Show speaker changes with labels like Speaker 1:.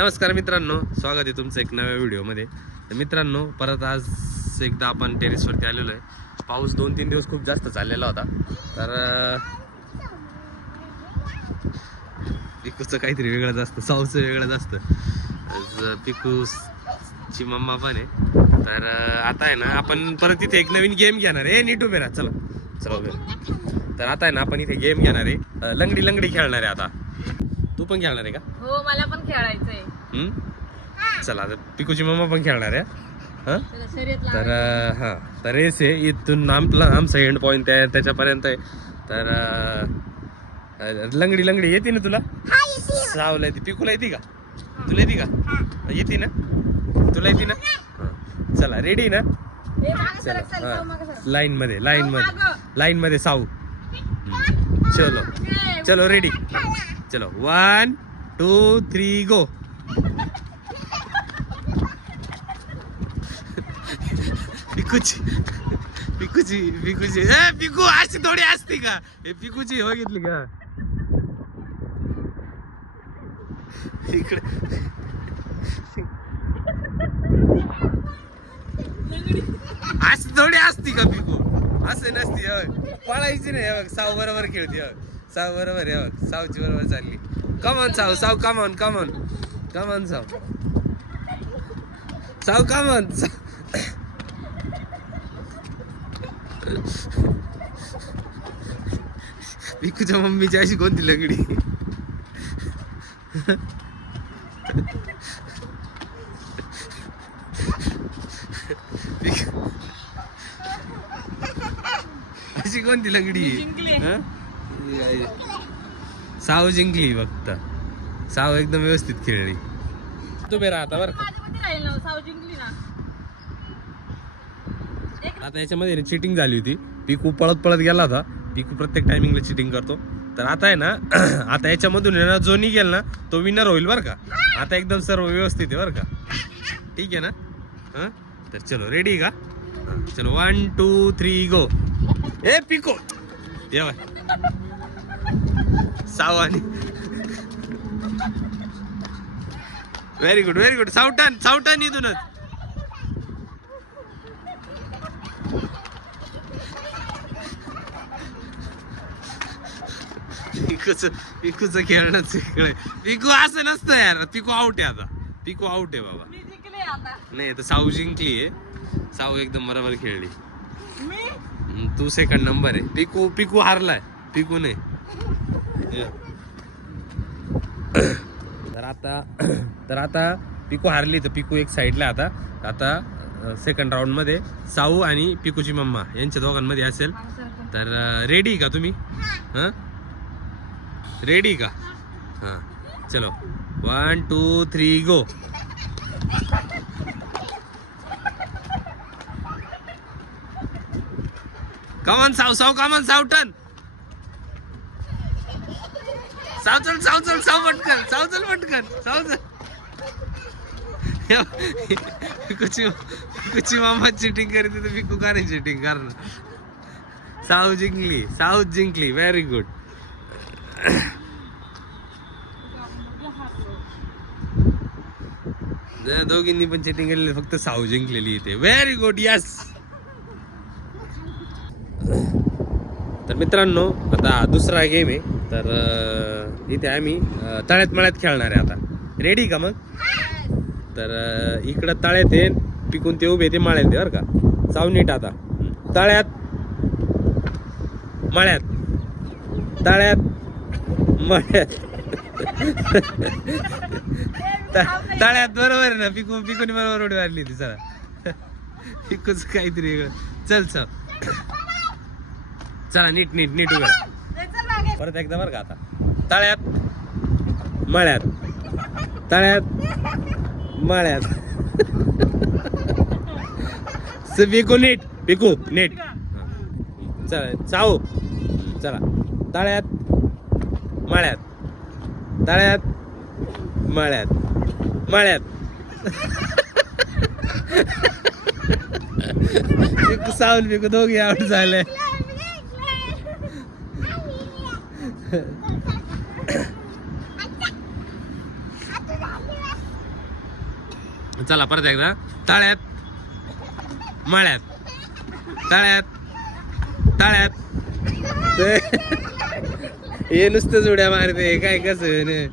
Speaker 1: नमस्कार मित्रांनो स्वागत आहे तुमचं एक नव्या व्हिडिओमध्ये. तर मित्रांनो परत आज एकदा आपण टेरेसवरती आलेलो आहे. पाऊस दोन तीन दिवस खूप जास्त चाललेला होता. तर पिकूचं काहीतरी वेगळंच असतं साऊचं वेगळंच असतं. पिकूची मम्मा पण आहे. तर आता आहे ना आपण परत इथे एक नवीन गेम घेणार आहे. नीट उभे राहा चला. चला उभे तर आता आहे ना आपण इथे गेम घेणार आहे. लंगडी लंगडी खेळणार आहे आता. तू पण खेळणार आहे का?
Speaker 2: हो मला पण खेळायचंय.
Speaker 1: हम्म? चला आता पिकूची मम्मा पण खेळणार आहे हा?
Speaker 2: त्याला शर्यत
Speaker 1: तर हा तर रेस आहे इथून आमला आमचा एंड पॉईंट आहे त्याच्यापर्यंत आहे. तर अं, लंगडी लंगडी येते ना तुला? सावला येते. पिकूला येते का? तुला येते का? येते ना? तुला येते ना? हा. चला रेडी ना? चला लाईन मध्ये लाईन मध्ये. लाईन मध्ये साऊ. हम्म. चलो. चलो रेडी चलो वन टू थ्री गो पिकूची पिकूची पिकूची ए पिकू अशी थोडी असती का? हे पिकूची बघितली हो का? इकडे. अशी थोडी असती का पिकू असं नसती पळायची नाही बघ साव बरोबर खेळते बघ. साव बरोबर हे बघ. सावची बरोबर चालली. कमॉन साव. साव कमॉन कमॉन कमॉन साव. साव कमॉन पिकूच्या मम्मीची अशी कोणती लंगडी? अशी कोणती लंगडी? साव जिंकली फक्त. साव एकदम व्यवस्थित खेळली. तू बे राहता बरं का? आता याच्यामध्ये चिटिंग झाली होती. पिकू पळत पळत गेला होता. पिकू प्रत्येक टायमिंगला चिटिंग करतो. तर आता आहे ना आता याच्यामधून ना जो निघेल ना तो विनर होईल बरं का? आता एकदम सर्व व्यवस्थित आहे बरं का? ठीक आहे ना? हां? तर चलो रेडी का? चलो वन टू थ्री गो ए पिको! ये bye Savani very good very good सावटन सावटन इथूनच. पिकूच पिकूच खेळणंच इकडे पिकू असं नसतं यार. पिकू आउट आहे आता. पिकू आउट आहे बाबा. नाही तर साऊ जिंकली आहे. साऊ एकदम बरोबर खेळली. तू सेकंड नंबर आहे. पिकू पिकू हारलाय. पिकू नाही. तर आता तर आता पिकू हारली तर पिकू एक साईडला आता. आता सेकंड राऊंडमध्ये साऊ आणि पिकूची मम्मा यांच्या दोघांमध्ये असेल. तर रेडी का तुम्ही? हां. रेडी का? हां. चलो. One two three go come on साव साव कमन साव चल सावचल सावचल साव पटकन साव चल पटकन साव चल कुची कुची मामा चिटिंग करते तर पिकू का चिटिंग करणार. साऊ जिंकली साऊ जिंकली व्हेरी गुड दोघींनी पण चेटिंग केलेली फक्त साऊ जिंकलेली इथे. व्हेरी गुड यस तर मित्रांनो आता दुसरा गेम आहे. तर इथे आम्ही तळ्यात मळ्यात खेळणार आहे आता. रेडी का मग? तर इकडं तळ्यात आहे पिकून ते उभे ते मळ्यात बरं का? सावनीट आता. तळ्यात मळ्यात. तळ्यात मळ्यात. तळ्यात बरोबर आहे ना पिकून पिकून बरोबर उडी मारली ती चला पिकूच काहीतरी चल चल. चला नीट नीट नीट उभं परत एकदा बरं का आता. तळ्यात मळ्यात. तळ्यात मळ्यात. पिकू नीट पिकू नीट. चला चाऊ चला. तळ्यात मळ्यात. तळ्यात मळ्यात. मळ्यात. पिकू सावल पिकू दोघे आउट झाले. चला परत एकदा. तळ्यात मळ्यात. तळ्यात तळ्यात हे नुसतंच उड्या मारते. काय कसं? न-